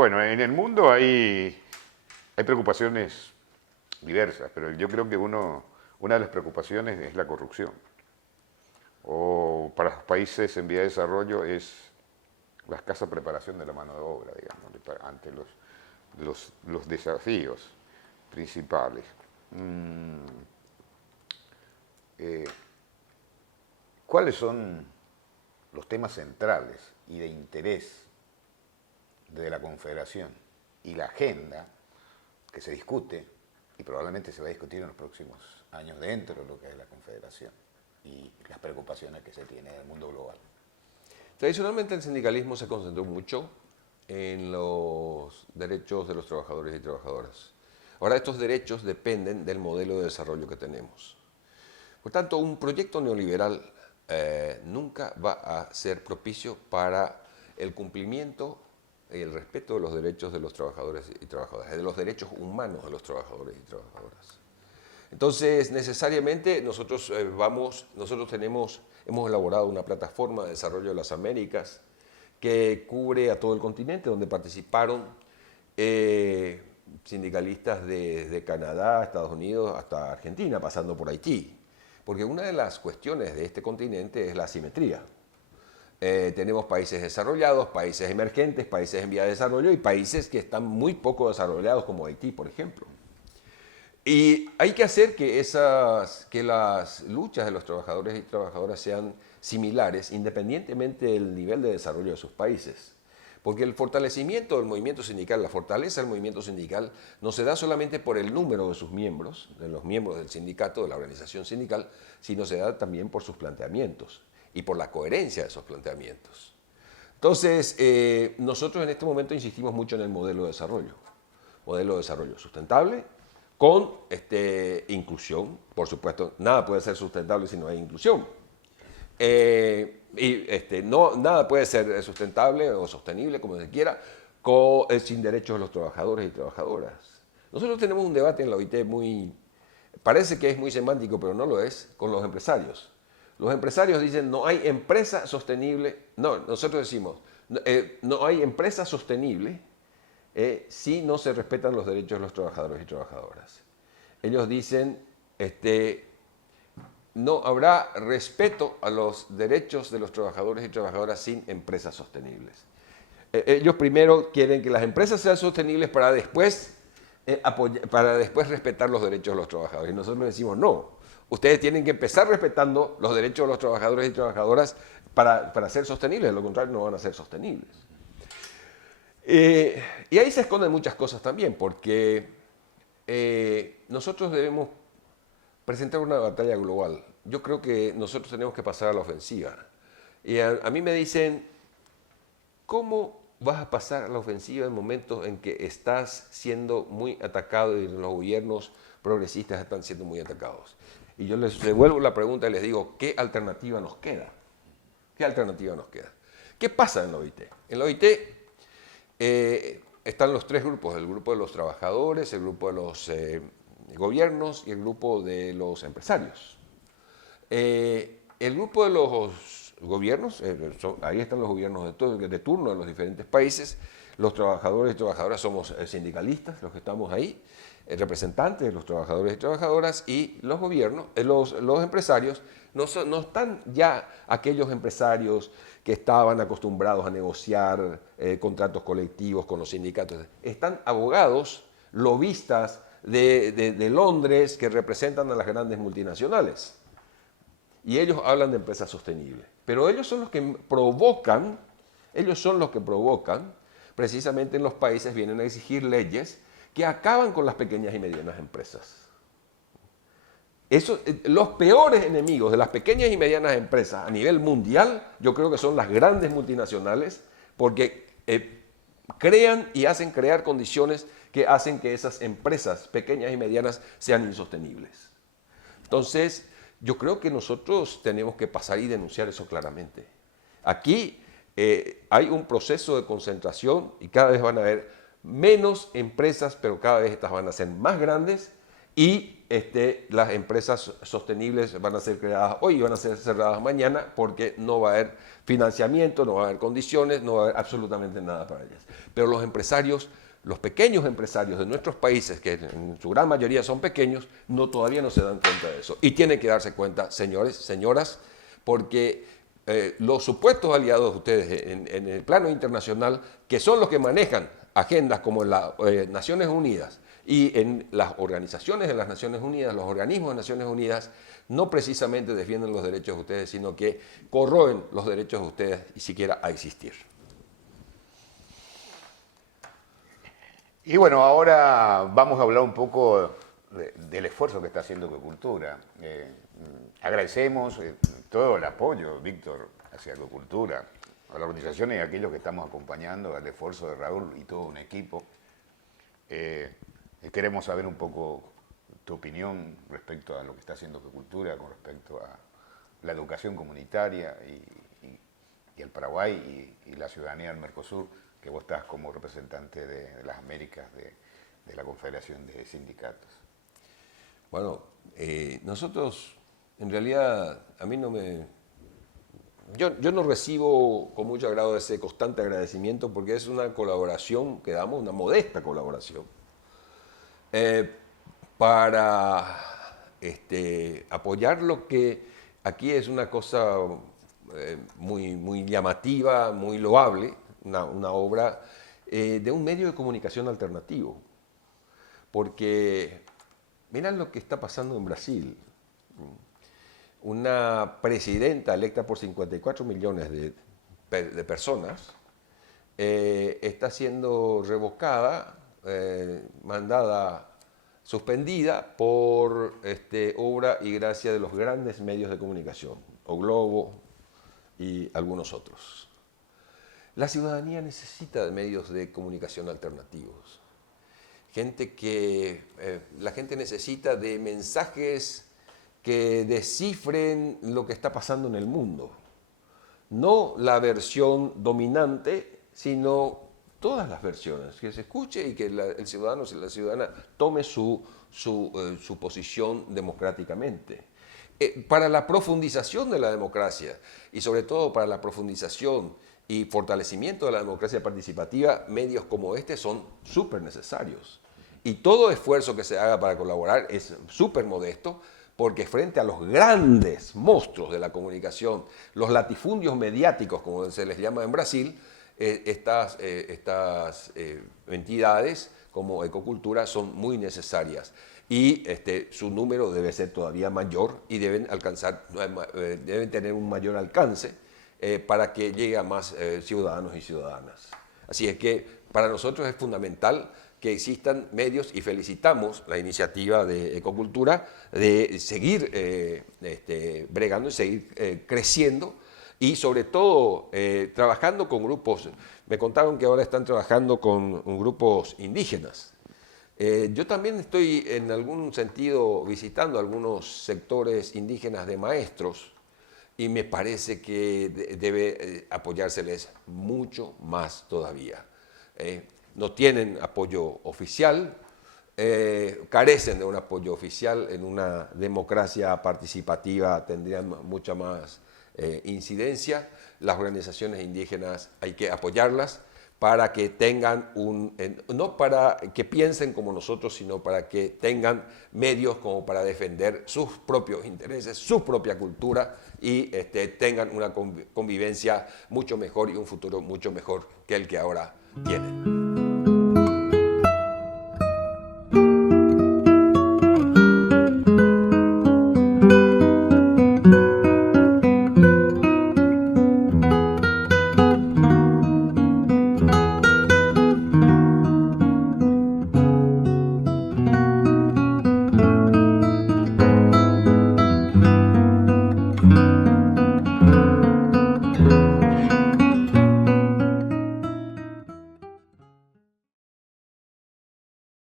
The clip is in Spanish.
Bueno, en el mundo hay preocupaciones diversas, pero yo creo que una de las preocupaciones es la corrupción. O para los países en vía de desarrollo es la escasa preparación de la mano de obra, digamos, ante los desafíos principales. Mm, eh, ¿Cuáles son los temas centrales y de interés de la Confederación y la agenda que se discute y probablemente se va a discutir en los próximos años dentro de lo que es la Confederación y las preocupaciones que se tienen en el mundo global? Tradicionalmente el sindicalismo se concentró mucho en los derechos de los trabajadores y trabajadoras. Ahora estos derechos dependen del modelo de desarrollo que tenemos. Por tanto, un proyecto neoliberal nunca va a ser propicio para el cumplimiento y el respeto de los derechos de los trabajadores y trabajadoras, de los derechos humanos de los trabajadores y trabajadoras. Entonces, necesariamente nosotros hemos elaborado una plataforma de desarrollo de las Américas que cubre a todo el continente, donde participaron sindicalistas de Canadá, Estados Unidos, hasta Argentina, pasando por Haití. Porque una de las cuestiones de este continente es la asimetría. Tenemos países desarrollados, países emergentes, países en vía de desarrollo y países que están muy poco desarrollados, como Haití, por ejemplo. Y hay que hacer que las luchas de los trabajadores y trabajadoras sean similares, independientemente del nivel de desarrollo de sus países. Porque el fortalecimiento del movimiento sindical, la fortaleza del movimiento sindical, no se da solamente por el número de sus miembros, de los miembros del sindicato, de la organización sindical, sino se da también por sus planteamientos y por la coherencia de esos planteamientos. Entonces, nosotros en este momento insistimos mucho en el modelo de desarrollo sustentable, con inclusión. Por supuesto, nada puede ser sustentable si no hay inclusión. Nada puede ser sustentable o sostenible, como se quiera, sin derechos de los trabajadores y trabajadoras. Nosotros tenemos un debate en la OIT parece que es muy semántico, pero no lo es, con los empresarios. Los empresarios dicen, no hay empresa sostenible. No, nosotros decimos, no hay empresa sostenible si no se respetan los derechos de los trabajadores y trabajadoras. Ellos dicen, no habrá respeto a los derechos de los trabajadores y trabajadoras sin empresas sostenibles. Ellos primero quieren que las empresas sean sostenibles para después respetar los derechos de los trabajadores. Y nosotros decimos, no, ustedes tienen que empezar respetando los derechos de los trabajadores y trabajadoras para ser sostenibles, de lo contrario no van a ser sostenibles. Y ahí se esconden muchas cosas también, porque nosotros debemos presentar una batalla global. Yo creo que nosotros tenemos que pasar a la ofensiva. Y a mí me dicen, ¿cómo vas a pasar a la ofensiva en momentos en que estás siendo muy atacado y los gobiernos progresistas están siendo muy atacados? Y yo les devuelvo la pregunta y les digo, ¿qué alternativa nos queda? ¿Qué alternativa nos queda? ¿Qué pasa en la OIT? En la OIT están los tres grupos, el grupo de los trabajadores, el grupo de los gobiernos y el grupo de los empresarios. El grupo de los gobiernos, ahí están los gobiernos de turno de los diferentes países, los trabajadores y trabajadoras somos sindicalistas, los que estamos ahí, representantes de los trabajadores y trabajadoras, y los gobiernos, los empresarios, no están ya aquellos empresarios que estaban acostumbrados a negociar contratos colectivos con los sindicatos, están abogados, lobistas de Londres que representan a las grandes multinacionales. Y ellos hablan de empresas sostenibles. Pero ellos son los que provocan, precisamente en los países vienen a exigir leyes que acaban con las pequeñas y medianas empresas. Los peores enemigos de las pequeñas y medianas empresas a nivel mundial, yo creo que son las grandes multinacionales, porque crean y hacen crear condiciones que hacen que esas empresas pequeñas y medianas sean insostenibles. Entonces, yo creo que nosotros tenemos que pasar y denunciar eso claramente. Aquí hay un proceso de concentración y cada vez van a haber menos empresas, pero cada vez estas van a ser más grandes y las empresas sostenibles van a ser creadas hoy y van a ser cerradas mañana porque no va a haber financiamiento, no va a haber condiciones, no va a haber absolutamente nada para ellas. Pero los empresarios, los pequeños empresarios de nuestros países, que en su gran mayoría son pequeños, todavía no se dan cuenta de eso. Y tienen que darse cuenta, señores, señoras, porque los supuestos aliados de ustedes en el plano internacional, que son los que manejan agendas como en las Naciones Unidas y en las organizaciones de las Naciones Unidas, los organismos de Naciones Unidas, no precisamente defienden los derechos de ustedes, sino que corroen los derechos de ustedes y siquiera a existir. Y bueno, ahora vamos a hablar un poco del esfuerzo que está haciendo Ecocultura. Agradecemos todo el apoyo, Víctor, hacia Ecocultura, a la organización y a aquellos que estamos acompañando, al esfuerzo de Raúl y todo un equipo. Queremos saber un poco tu opinión respecto a lo que está haciendo Ecocultura, con respecto a la educación comunitaria y el Paraguay y la ciudadanía del Mercosur, que vos estás como representante de las Américas de la Confederación de Sindicatos. Bueno, nosotros, en realidad, a mí no me... Yo no recibo con mucho agrado ese constante agradecimiento porque es una colaboración que damos, una modesta colaboración, para apoyar lo que aquí es una cosa muy llamativa, muy loable, una obra de un medio de comunicación alternativo. Porque miren lo que está pasando en Brasil. Una presidenta electa por 54 millones de personas está siendo revocada, mandada, suspendida por obra y gracia de los grandes medios de comunicación, O Globo y algunos otros. La ciudadanía necesita de medios de comunicación alternativos. La gente necesita de mensajes que descifren lo que está pasando en el mundo. No la versión dominante, sino todas las versiones, que se escuche y que el ciudadano y la ciudadana tome su posición democráticamente. Para la profundización de la democracia y sobre todo para la profundización y fortalecimiento de la democracia participativa, medios como este son súper necesarios. Y todo esfuerzo que se haga para colaborar es súper modesto, porque frente a los grandes monstruos de la comunicación, los latifundios mediáticos, como se les llama en Brasil, estas entidades como Ecocultura son muy necesarias. Y su número debe ser todavía mayor y deben tener un mayor alcance para que llegue a más ciudadanos y ciudadanas. Así es que para nosotros es fundamental que existan medios y felicitamos la iniciativa de Ecocultura de seguir bregando y seguir creciendo y sobre todo trabajando con grupos. Me contaron que ahora están trabajando con grupos indígenas. Yo también estoy en algún sentido visitando algunos sectores indígenas de maestros y me parece que debe apoyárseles mucho más todavía. No tienen apoyo oficial, carecen de un apoyo oficial. En una democracia participativa tendrían mucha más incidencia. Las organizaciones indígenas hay que apoyarlas para que tengan no para que piensen como nosotros, sino para que tengan medios como para defender sus propios intereses, su propia cultura y tengan una convivencia mucho mejor y un futuro mucho mejor que el que ahora tienen.